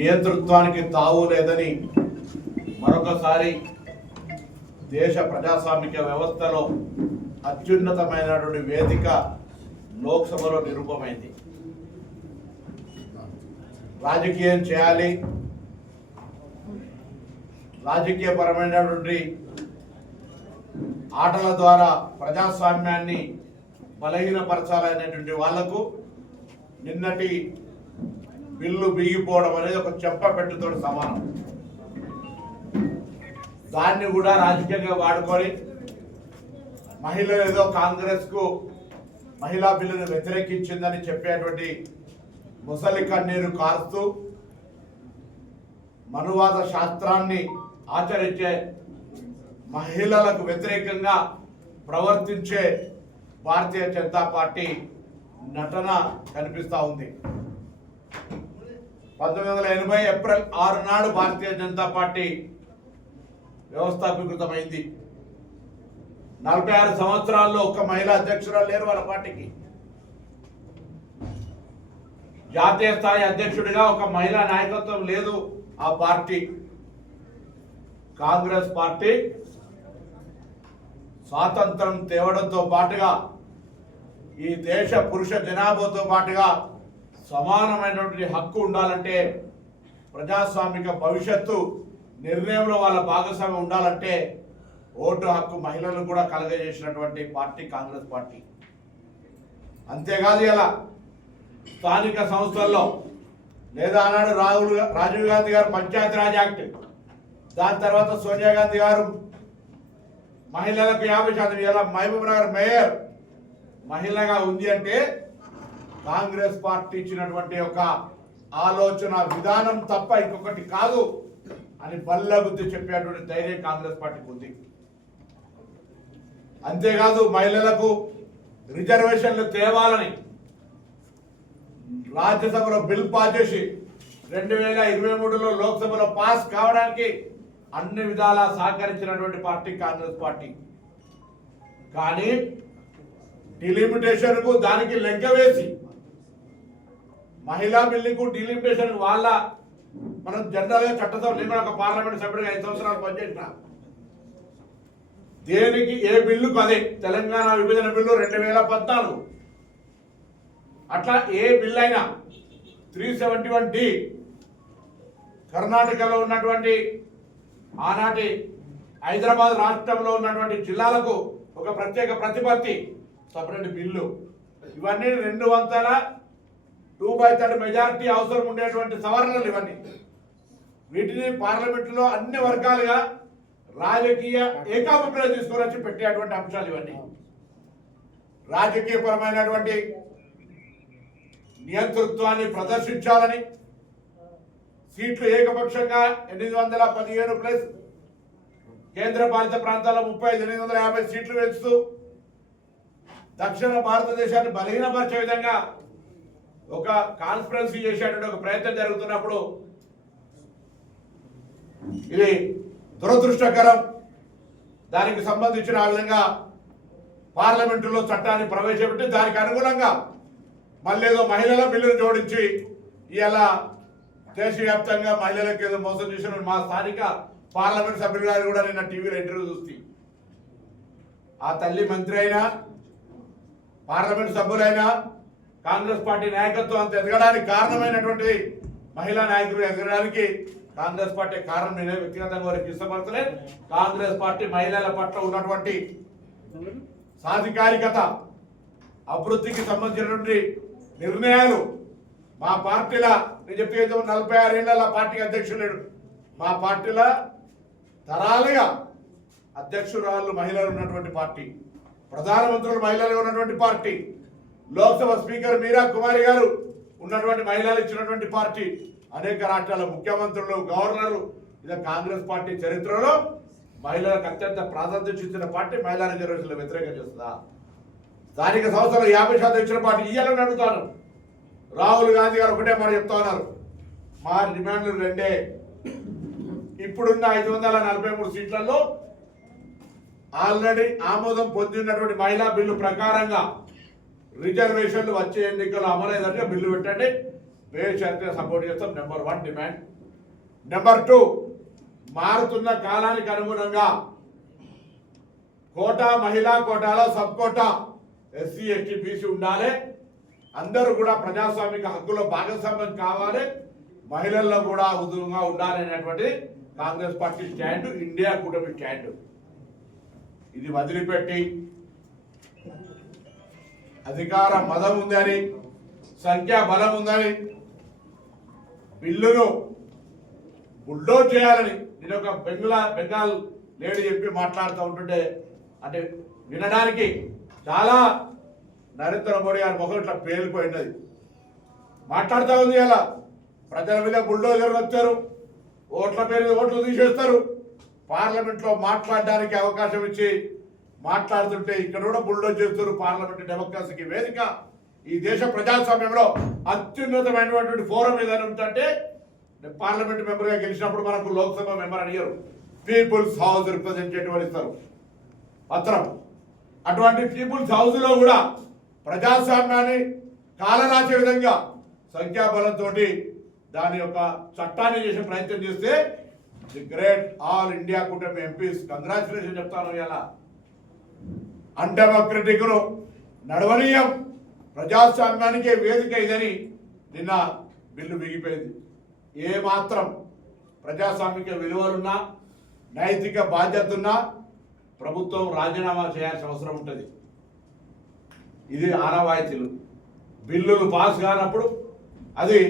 నియంతృత్వానికి తావు లేదని మరొకసారి దేశ ప్రజాస్వామిక వ్యవస్థలో అత్యున్నతమైనటువంటి వేదిక లోక్సభలో నిరూపమైంది. రాజకీయం చేయాలి, రాజకీయపరమైనటువంటి ఆటల ద్వారా ప్రజాస్వామ్యాన్ని బలహీనపరచాలనేటువంటి వాళ్లకు నిన్నటి బిల్లు బిగిపోవడం అనేది ఒక చెంపపెట్టుతో సమానం. దాన్ని కూడా రాజకీయంగా వాడుకొని మహిళలు ఏదో కాంగ్రెస్కు మహిళా బిల్లును వ్యతిరేకించిందని చెప్పేటువంటి ముసలి కన్నీరు కారుస్తూ మనువాద శాస్త్రాన్ని ఆచరించే మహిళలకు వ్యతిరేకంగా ప్రవర్తించే భారతీయ జనతా పార్టీ నటన కనిపిస్తూ ఉంది. 1980 ఏప్రిల్ 6 నాడు భారతీయ జనతా పార్టీ వ్యవస్థాపీకృతమైంది. 46 సంవత్సరాల్లో ఒక్క మహిళా అధ్యక్షురాలు లేరు వాళ్ళ పార్టీకి. జాతీయ స్థాయి అధ్యక్షుడిగా ఒక మహిళా నాయకత్వం లేదు ఆ పార్టీ. కాంగ్రెస్ పార్టీ స్వాతంత్రం తేవడంతో పాటుగా ఈ దేశ పురుష జనాభాతో పాటుగా సమానమైనటువంటి హక్కు ఉండాలంటే, ప్రజాస్వామిక భవిష్యత్తు నిర్ణయంలో వాళ్ళ భాగస్వామ్యం ఉండాలంటే ఓటు హక్కు మహిళలకు కూడా కలగజేసినటువంటి పార్టీ కాంగ్రెస్ పార్టీ. అంతేకాదు ఇలా స్థానిక సంస్థల్లో లేదా ఆనాడు రాజీవ్ గాంధీ గారు పంచాయతీరాజ్ యాక్ట్, దాని తర్వాత సోనియా గాంధీ గారు మహిళలకు 50%, ఇలా మహబూబ్ నగర్ మేయర్ మహిళగా ఉంది అంటే కాంగ్రెస్ పార్టీ ఇచ్చినటువంటి ఒక ఆలోచన విధానం తప్ప ఇంకొకటి కాదు అని బల్ల బుద్ధి చెప్పేటువంటి ధైర్యం కాంగ్రెస్ పార్టీకి ఉంది. అంతేకాదు మహిళలకు రిజర్వేషన్లు తేవాలని రాజ్యసభలో బిల్ పాస్ చేసి 2023లో లోక్సభలో పాస్ కావడానికి అన్ని విధాలా సహకరించినటువంటి పార్టీ కాంగ్రెస్ పార్టీ. కానీ డిలిమిటేషన్కు దానికి లెక్క వేసి మహిళా బిల్లుకు డిలిమిటేషన్ వాళ్ళ మనం జనరల్గా చట్టసభ, నేను ఒక పార్లమెంట్ సభ్యుడిగా 5 సంవత్సరాలు పనిచేసిన, దేనికి ఏ బిల్లుకు అదే తెలంగాణ విభజన బిల్లు 2014, అట్లా ఏ బిల్లు అయినా 371D కర్ణాటకలో ఉన్నటువంటి ఆనాటి హైదరాబాద్ రాష్ట్రంలో ఉన్నటువంటి జిల్లాలకు ఒక ప్రత్యేక ప్రతిపత్తి, సపరేట్ బిల్లు, ఇవన్నీ 2/3 మెజారిటీ అవసరం ఉండేటువంటి సవరణలు ఇవన్నీ. వీటిని పార్లమెంటులో అన్ని వర్గాలుగా రాజకీయ ఏకాభిప్రాయం తీసుకొని వచ్చి పెట్టేటువంటి అంశాలు ఇవన్నీ. రాజకీయపరమైనటువంటి నియంతృత్వాన్ని ప్రదర్శించాలని సీట్లు ఏకపక్షంగా 815 ప్లస్ కేంద్ర పాలిత ప్రాంతాల్లో 35,850 సీట్లు పెంచుతూ దక్షిణ భారతదేశాన్ని బలహీనపరిచే విధంగా ఒక కాన్స్పిరసీ చేసేటువంటి ఒక ప్రయత్నం జరుగుతున్నప్పుడు ఇది దురదృష్టకరం. దానికి సంబంధించిన ఆ విధంగా పార్లమెంటులో చట్టాన్ని ప్రవేశపెట్టి దానికి అనుగుణంగా మళ్ళీ ఏదో మహిళల బిల్లును జోడించి ఇలా దేశవ్యాప్తంగా మహిళలకు ఏదో మోసం చేసిన మా స్థానిక పార్లమెంట్ సభ్యులు గారు కూడా నిన్న టీవీలో ఇంటర్వ్యూ చూస్తే ఆ తల్లి మంత్రి అయినా పార్లమెంట్ సభ్యులైనా కాంగ్రెస్ పార్టీ నాయకత్వం అంత ఎదగడానికి కారణమైనటువంటి మహిళా నాయకులు ఎదగడానికి కాంగ్రెస్ పార్టీ కారణం. నేనే వ్యక్తిగతంగా వారికి ఇష్టపడతలేదు. కాంగ్రెస్ పార్టీ మహిళల పట్ల ఉన్నటువంటి సాధికారికత, అభివృద్ధికి సంబంధించినటువంటి నిర్ణయాలు మా పార్టీలో, నేను చెప్పే 46 ఏళ్ళ పార్టీకి అధ్యక్షుడు లేడు, మా పార్టీలో తరాలుగా అధ్యక్షురాలు మహిళలు ఉన్నటువంటి పార్టీ, ప్రధానమంత్రులు మహిళలు ఉన్నటువంటి పార్టీ, లోక్సభ స్పీకర్ మీరా కుమారి గారు ఉన్నటువంటి మహిళలు ఇచ్చినటువంటి పార్టీ, అనేక రాష్ట్రాల ముఖ్యమంత్రులు, గవర్నర్లు, ఇలా కాంగ్రెస్ పార్టీ చరిత్రలో మహిళలకు అత్యంత ప్రాధాన్యత ఇచ్చిన పార్టీ మహిళా రిజర్వేషన్లు వ్యతిరేకం చేస్తుందా? స్థానిక సంస్థలు 50% ఇచ్చిన పార్టీ ఇయ్యాలని అడుగుతాను. రాహుల్ గాంధీ గారు ఒకటే మాట చెప్తా ఉన్నారు, మా డిమాండ్లు 2. ఇప్పుడున్న 543 సీట్లలో ఆల్రెడీ ఆమోదం పొందినటువంటి మహిళా బిల్లు ప్రకారంగా రిజర్వేషన్లు వచ్చే ఎన్నికలు అమలైనట్టుగా బిల్లు పెట్టండి. బేషరతుగా సపోర్ట్ చేస్తాం. Number 1 demand. నెంబర్ 2, మారుతున్న కాలానికి అనుగుణంగా కోటా, మహిళా కోటాలో sub quota SC ST BC ఉండాలి. అందరూ కూడా ప్రజాస్వామిక హక్కులో భాగస్వామ్యం కావాలి. మహిళల్లో కూడా ఉద్యోగంగా ఉండాలి అనేటువంటి కాంగ్రెస్ పార్టీ స్టాండ్, ఇండియా కూటమి స్టాండ్. ఇది వదిలిపెట్టి అధికార మదం ఉందని, సంఖ్యా బలం ఉందని బిల్లును బుల్డోజ్ చేయాలని నేను ఒక బెంగాల్ లేడీ చెప్పి మాట్లాడుతూ ఉంటుంటే అంటే వినడానికి చాలా నరేంద్ర మోడీ గారి ముఖం ఇట్లా పేలిపోయినది. మాట్లాడుతూ ఉంది అలా ప్రజల మీద బుల్డోజర్లు వచ్చారు, ఓట్ల పేరు ఓట్లు తీసేస్తారు. పార్లమెంట్లో మాట్లాడడానికి అవకాశం ఇచ్చి మాట్లాడుతుంటే ఇక్కడ కూడా బుల్డోజ్ చేస్తారు. పార్లమెంట్ డెమోక్రసీకి వేదిక, ఈ దేశ ప్రజాస్వామ్యంలో అత్యున్నతమైనటువంటి ఫోరం ఏదైనా ఉంటే పార్లమెంట్ మెంబర్గా గెలిచినప్పుడు మనకు లోక్సభ మెంబర్ అడిగారు, పీపుల్స్ హౌస్ రిప్రజెంటేటివ్ అని ఇస్తారు పత్రం. అటువంటి పీపుల్స్ హౌస్లో కూడా ప్రజాస్వామ్యాన్ని కాలరాచే విధంగా సంఖ్యాబలంతో దాని యొక్క చట్టాన్ని చేసే ప్రయత్నం చేస్తే ది గ్రేట్ ఆల్ ఇండియా కూటమి ఎంపీస్ కంగ్రాచులేషన్ చెప్తాను. ఇలా అన్డెమోక్రటిక్ నడవనీయం, ప్రజాస్వామ్యానికే వేదిక ఇదని నిన్న బిల్లు మిగిపోయింది. ఏ మాత్రం ప్రజాస్వామిక విలువలున్నా, నైతిక బాధ్యత ఉన్నా ప్రభుత్వం రాజీనామా చేయాల్సిన అవసరం ఉంటుంది. ఇది ఆనవాయితీలు. బిల్లులు పాస్ కానప్పుడు అది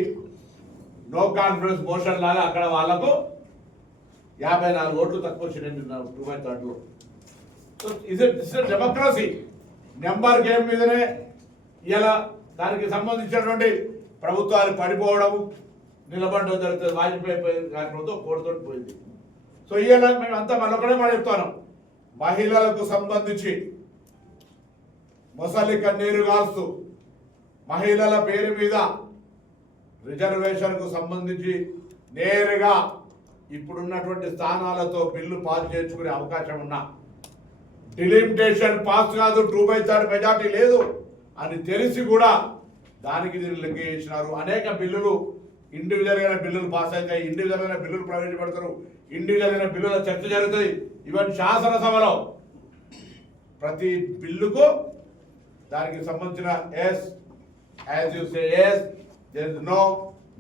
నో కాన్ఫిడెన్స్ మోషన్ లాగా అక్కడ వాళ్లకు 54 ఓట్లు తక్కువ వచ్చినాయి 2/3. సో ఇది డెమోక్రసీ నెంబర్ గేమ్ మీదనే ఇలా దానికి సంబంధించినటువంటి ప్రభుత్వాలు పడిపోవడం, నిలబడడం జరుగుతుంది. వాజ్పేయి గారి ప్రభుత్వం కోడితోటి పోయింది. సో ఇవాళ మేము అంతా మరొకటే మాట చెప్తాను, మహిళలకు సంబంధించి మొసలి కన్నీరు కాస్తూ మహిళల పేరు మీద రిజర్వేషన్కు సంబంధించి నేరుగా ఇప్పుడున్నటువంటి స్థానాలతో బిల్లు పాస్ చేసుకునే అవకాశం ఉన్నా, డిలిమిటేషన్ పాస్ కాదు, 2/3 మెజార్టీ లేదు అని తెలిసి కూడా దానికి దీన్ని లెక్క చేసినారు. అనేక బిల్లులు ఇండివిజువల్ గా బిల్లులు పాస్ అవుతాయి, ఇండివిజువల్ గా బిల్లులు ప్రవేశపెడతారు, ఇండివిజువల్ గా బిల్లుల చర్చ జరుగుతుంది. ఈవెన్ శాసనసభలో ప్రతి బిల్లుకు దానికి సంబంధించిన yes as you say yes, there is no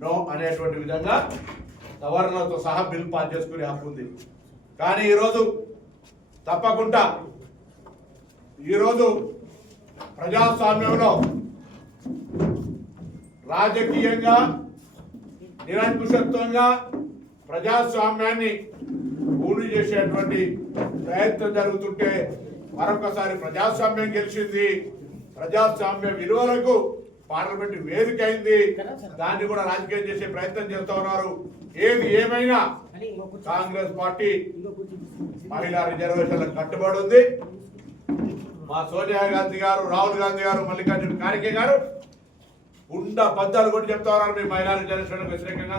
no అనేటువంటి విధంగా సవరణలతో సహా బిల్ పాస్ చేసుకునే హక్కు ఉంది. కానీ ఈరోజు తప్పకుండా ఈరోజు ప్రజాస్వామ్యంలో రాజకీయంగా నిరంకుశత్వంగా ప్రజాస్వామ్యాన్ని కూలి చేసేటువంటి ప్రయత్నం జరుగుతుంటే మరొకసారి ప్రజాస్వామ్యం గెలిచింది. ప్రజాస్వామ్య విలువలకు పార్లమెంట్ వేదిక అయింది. దాన్ని కూడా రాజకీయం చేసే ప్రయత్నం చేస్తూ ఉన్నారు. ఏది ఏమైనా కాంగ్రెస్ పార్టీ మహిళా రిజర్వేషన్లకు కట్టుబడి ఉంది. మా సోనియా గాంధీ గారు, రాహుల్ గాంధీ గారు, మల్లికార్జున ఖార్గే గారు ఉండ పద్దాలు కూడా చెప్తా ఉన్నారు, మీ మహిళా రిజర్వేషన్లకు వ్యతిరేకంగా